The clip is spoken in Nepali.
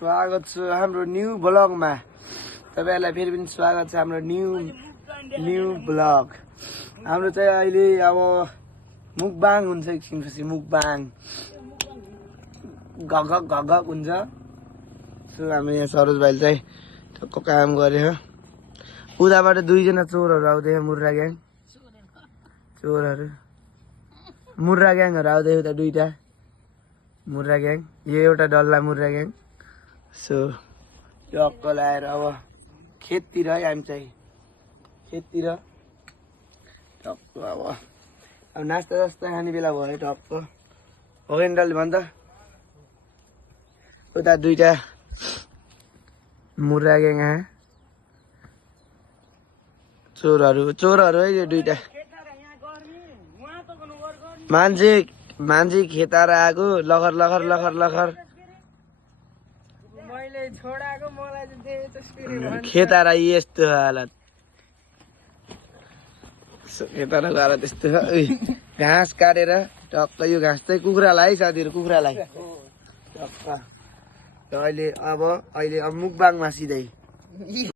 स्वागत छ हाम्रो न्यू ब्लगमा। तपाईहरुलाई फेरि पनि स्वागत छ हाम्रो न्यू ब्लग। हाम्रो चाहिँ अहिले अब मुकबाङ हुन्छ एकछिनपछि मुकबाङ गग हुन्छ। सो हामी यहाँ सरोज भाइले चाहिँ टक्क काम गर्यो। उताबाट दुईजना चोरहरू आउँदै मुर्रा ग्याङ चोरहरू मुर्रा ग्याङहरू आउँदै उता दुईटा मुर्रा ग्याङ यो एउटा डल्ला मुर्रा ग्याङ। सो टक्क लाएर अब खेततिर है हामी चाहिँ खेततिर टक्क अब नास्ता जस्ता खाने बेला भयो टक्क हो कि डल्ले भन्छ। उता दुईटा मुर्रा ग्याङ चोरहरू है यो दुईटा मान्छे खेताएर आएको लखर लखर लखर लखर खेताएर यस्तो हालत खेताएर गएर त्यस्तो घाँस काटेर टक्क यो घाँस चाहिँ कुखुरालाई साथीहरू कुखुरालाई टक्क अहिले अब मुकबाङमा सिधै